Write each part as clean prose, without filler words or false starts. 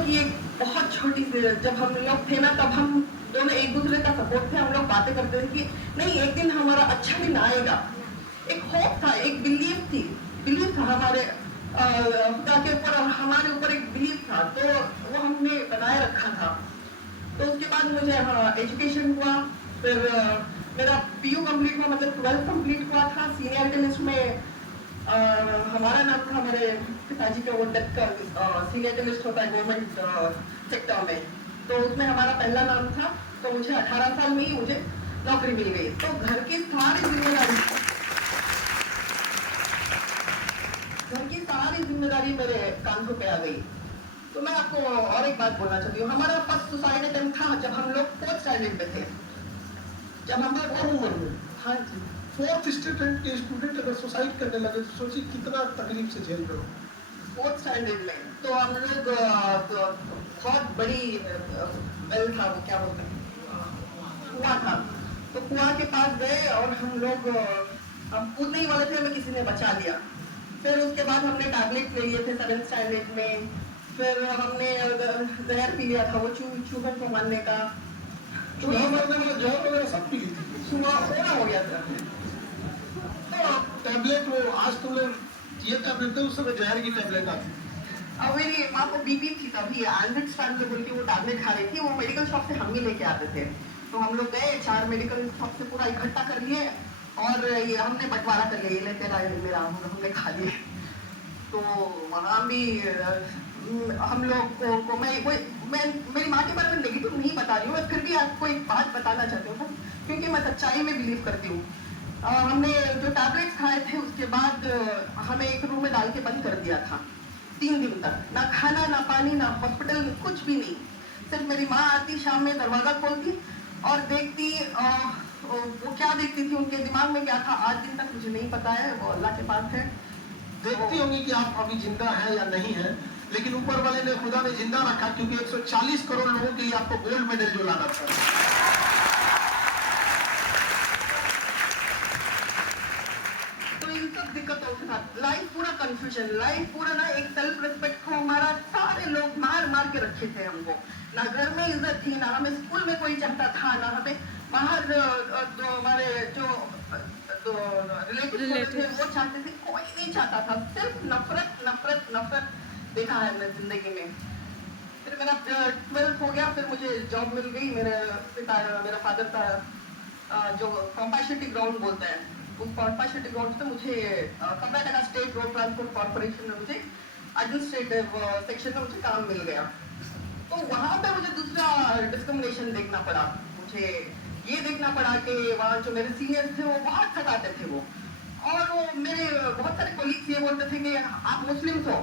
दोनों की एक बहुत छोटी सी, जब हम लोग थे ना तब हम दोनों एक दूसरे का सपोर्ट थे। हम लोग बातें करते थे कि नहीं एक दिन हमारा अच्छा दिन आएगा। एक होप था, एक बिलीव था हमारे खुदा के ऊपर और हमारे ऊपर एक बिलीव था, तो वो हमने बनाए रखा था। तो उसके बाद मुझे एजुकेशन हुआ, फिर मेरा पीयू कंप्लीट हुआ, मतलब 12th कंप्लीट हुआ था। सीनियर टेनिस्ट में हमारा नाम था, हमारे पिताजी का वो टेट का सीनियर टेनिस्ट होता है गवर्नमेंट सेक्टर में, तो उसमें हमारा पहला नाम था। तो मुझे 18 साल में ही मुझे नौकरी मिल गई। तो घर की सारी जिम्मेदारी मेरे कांधों पे आ गई। तो मैं आपको और एक बात बोलना चाहती हूँ। हमारा फर्स्ट सुसाइड अटेम्प्ट था जब हम लोग 4th स्टैंडर्ड में थे, जब हम लोग हाँ जी 4th स्टैंडर्ड के स्टूडेंट अगर सुसाइड करने लगे तो सोचिए कितना तकलीफ से झेल रहे हो। 4th स्टैंडर्ड में तो हम लोग बहुत बड़ी वेल था, वो क्या बोलते हैं, कुआं था। तो कुआं के पास गए और हम लोग हम कूदने ही वाले थे, हमें किसी ने बचा लिया। फिर उसके बाद हमने टैबलेट ले लिए थे 7th स्टैंडर्ड में। फिर हमने जहर पी लिया था, वो चूहन को मारने का। तो जहर वगैरह सब पी ली थी, थोड़ा हो गया था। तो टैबलेट वो आज तुमने ये टैबलेट थे, उस समय जहर की टैबलेट आती। अब मेरी माँ को बीपी थी तभी, एल्ड्रिक्स फैमिली बोल के वो टैबलेट खा रही थी। वो मेडिकल शॉप से हम ही लेके आते थे। तो हम लोग गए 4 मेडिकल शॉप से पूरा इकट्ठा कर लिए और ये हमने बंटवारा कर लिया, ये ले तेरा ये मेरा, हमने खा लिए। तो वहाँ भी हम लोग को मैं मेरी माँ के बारे में नेगेटिव नहीं बता रही हूँ, मैं फिर भी आपको एक बात बताना चाहती हूँ क्योंकि मैं सच्चाई में बिलीव करती हूँ। हमने जो टैबलेट्स खाए थे उसके बाद हमें एक रूम में डाल के बंद कर दिया था 3 दिन तक, ना खाना ना पानी ना हॉस्पिटल में कुछ भी नहीं। सिर्फ मेरी माँ आती शाम में, दरवाजा खोलती और देखती, वो क्या देखती थी, उनके दिमाग में क्या था आज दिन तक मुझे नहीं पता है, वो अल्लाह के पास है। देखती होंगी कि आप अभी जिंदा हैं या नहीं है, लेकिन ऊपर वाले ने, खुदा ने जिंदा रखा क्योंकि 140 करोड़ लोगों के लिए आपको गोल्ड मेडल जो लाना था। तो इन सब दिक्कतों के साथ लाइफ पूरा कंफ्यूजन, लाइफ पूरा ना एक सेल्फ रिस्पेक्ट को हमारा सारे लोग मार मार के रखे थे हमको। ना घर में इज्जत थी, ना हमें स्कूल में कोई चाहता था, ना हमें बाहर जो हमारे जो रिलेटिव थे वो चाहते थे, कोई नहीं चाहता था। सिर्फ नफरत नफरत नफरत देखा है मैंने जिंदगी में। फिर मेरा 12th हो गया, फिर मुझे जॉब मिल गई। मेरा फादर था जो कंपैशनिटी ग्राउंड बोलते हैं, उस कंपैशनिटी ग्राउंड से मुझे Karnataka state road transport corporation में मुझे एडमिनिस्ट्रेटिव सेक्शन में मुझे काम मिल गया। तो वहाँ पे मुझे दूसरा डिस्क्रिमिनेशन देखना पड़ा। मुझे ये देखना पड़ा कि वहाँ जो मेरे सीनियर्स थे वो बहुत सताते थे वो, और वो मेरे बहुत सारे कोलीग्स ये बोलते थे कि आप मुस्लिम हो,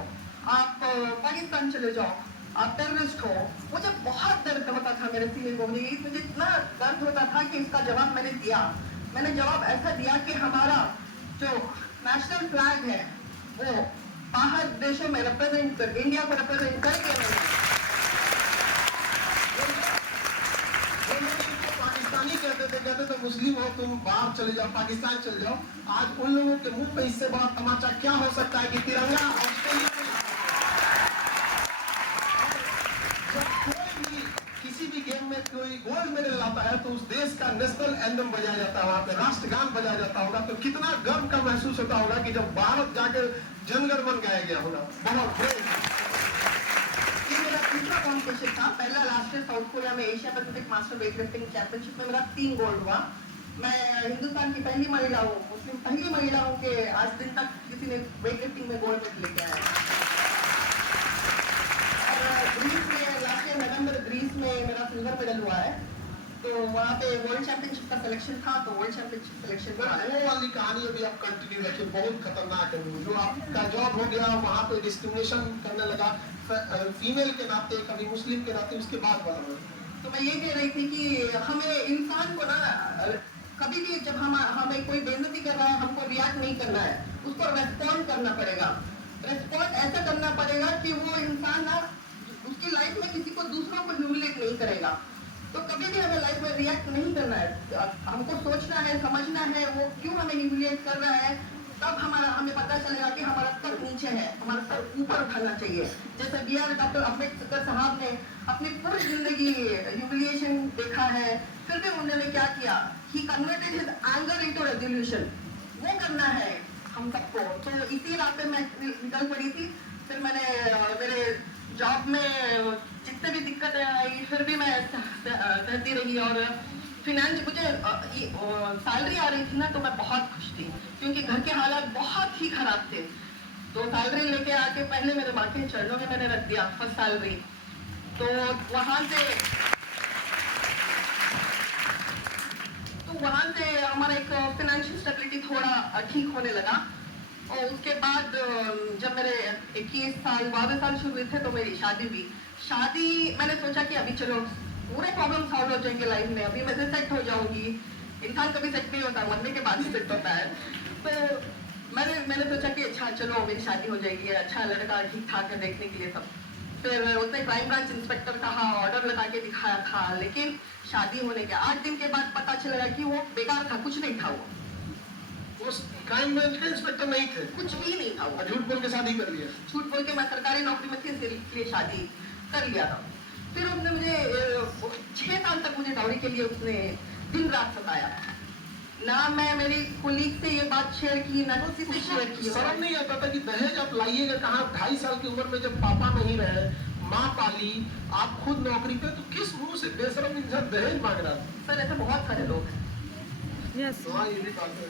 आप पाकिस्तान चले जाओ, आप टेररिस्ट हो। मुझे बहुत दर्द होता था मेरे सीनियर को, मुझे इतना दर्द होता था कि इसका जवाब मैंने दिया। मैंने जवाब ऐसा दिया कि हमारा जो नेशनल फ्लैग है वो बाहर देशों में रिप्रेजेंट कर, इंडिया को रिप्रेजेंट करके कहते थे मुस्लिम हो तुम बाहर चले जाओ, पाकिस्तान चले जाओ। आज उन लोगों के मुंह पे इससे बड़ा तमाचा क्या हो सकता है कि तिरंगा ऑस्ट्रेलिया में जब कोई भी किसी भी गेम में कोई गोल्ड मेडल लाता है तो उस देश का नेशनल एंथम बजाया जाता है, वहाँ पे राष्ट्रगान बजाया जाता होगा। तो कितना गर्व का महसूस होता होगा कि जब भारत जाकर जनगण मन गाया गया होगा। बहुत मेरा तीसरा कॉम्पिटिशन था। पहला लास्ट ईयर साउथ कोरिया में Asia Pacific master weightlifting championship में मेरा 3 गोल्ड हुआ। मैं हिंदुस्तान की पहली महिला हूँ, मुस्लिम पहली महिला हूँ कि आज दिन तक किसी ने वेटलिफ्टिंग में गोल्ड मेडल लेके आया। और ग्रीस में लास्ट ईयर नवंबर ग्रीस में मेरा सिल्वर मेडल हुआ है। तो वहाँ पे वर्ल्ड चैंपियनशिप का सिलेक्शन था, तो वर्ल्ड चैंपियनशिप सिलेक्शन वो वाली कहानी अभी आप कंटिन्यू रखिए, बहुत खतरनाक है। जो आपका जॉब हो गया वहाँ पे डिस्क्रिमिनेशन करने लगा फीमेल के नाते, कभी मुस्लिम के नाते, उसके बाद वाला। तो मैं ये कह रही थी कि हमें इंसान को ना कभी भी जब हमें कोई बेइज्जती कर रहा है, हमको रिएक्ट नहीं करना है, उसको रेस्पॉन्ड करना पड़ेगा। रेस्पॉन्ड ऐसा करना पड़ेगा कि वो इंसान ना उसकी लाइफ में किसी को दूसरों को ह्यूमिलेट नहीं करेगा। तो कभी भी हमें लाइफ में रिएक्ट नहीं करना है, हमको सोचना है, समझना है वो क्यों हमें ह्यूमिलेट कर रहा है, तब हमें पता चलेगा कि हमारा स्तर नीचे है, हमारा स्तर ऊपर उठाना चाहिए। जैसे BR डॉक्टर अम्बेडकर साहब ने अपनी पूरी जिंदगी ह्यूमिलिएशन देखा है, फिर भी उन्होंने क्या किया, he converted his anger into resolution. वो करना है हम सबको। तो इसी राह पे मैं निकल पड़ी थी। फिर मैंने मेरे जॉब में जितने भी दिक्कतें आई फिर भी मैं सहती रही, और फिनेंस मुझे सैलरी आ रही थी ना तो मैं बहुत खुश थी, क्योंकि घर के हालात बहुत ही खराब थे। तो सैलरी लेके आके पहले मेरे माँ के चरणों में मैंने रख दिया फर्स्ट सैलरी। तो वहाँ से हमारा एक फाइनेंशियल स्टेबिलिटी थोड़ा ठीक होने लगा। और उसके बाद जब मेरे 21 साल 22 साल शुरू हुए थे तो मेरी शादी हुई। शादी मैंने सोचा कि अभी चलो पूरे प्रॉब्लम सॉल्व हो जाएंगे लाइफ में, अभी मैं सेट हो जाऊंगी। इंसान कभी सेट नहीं होता, मरने के बाद ही सेट होता है। तो मैंने सोचा कि अच्छा चलो मेरी शादी हो जाएगी, अच्छा लड़का ठीक ठाक है देखने के लिए सब। फिर उसने क्राइम ब्रांच इंस्पेक्टर कहा, ऑर्डर लगा के दिखाया था, लेकिन शादी होने के 8 दिन के बाद पता चला कि वो बेकार था, कुछ नहीं था। वो क्राइम ब्रांच के इंस्पेक्टर नहीं थे, कुछ भी नहीं था। वो झूठ बोल के शादी कर लिया। झूठ बोल के मैं सरकारी नौकरी में थी इसलिए शादी कर लिया था। फिर उसने मुझे 6 साल तक मुझे डाउरी के लिए उसने दिन रात सताया। ना मैं मेरी कुलीग से ये बात शेयर की, ना किसी से शेयर की। शर्म नहीं आता था कि दहेज आप लाइएगा कहाँ? 2.5 साल की उम्र में जब पापा नहीं रहे, माँ पाली, आप खुद नौकरी पे, तो किस मुंह से बेशरम इंसान दहेज मांग रहा था? सर ऐसे बहुत सारे लोग हैं। यस हाँ, ये भी बात है।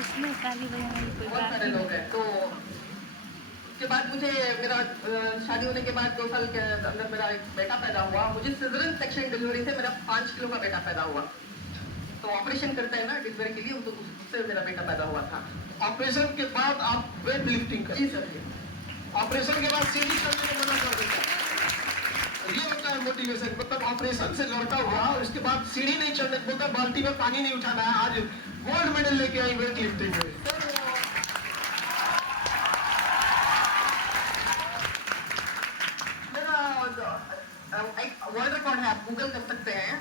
इसमें शादी वगैरह की कोई बहुत बात सारे नहीं। लोग हैं। तो उसके बाद मुझे मेरा शादी होने के बाद 2 साल के अंदर मेरा एक बेटा पैदा हुआ। मुझे सिजरियन सेक्शन डिलीवरी से मेरा 5 किलो का बेटा पैदा हुआ। तो ऑपरेशन करते हैं ना डिलीवरी के लिए, तो उससे मेरा बेटा पैदा हुआ था। ऑपरेशन के बाद आप वेट लिफ्टिंग कर, जी सर जी। ऑपरेशन के बाद सीढ़ी चढ़ने को मना कर देता है। ये होता है मोटिवेशन। मतलब ऑपरेशन से लौटा हुआ और उसके बाद सीढ़ी नहीं चढ़ने को बोलता, बाल्टी में पानी नहीं उठाना है। आज गोल्ड मेडल लेके आई वेट लिफ्टिंग में। मेरा एक वर्ल्ड रिकॉर्ड है, आप गूगल कर सकते हैं।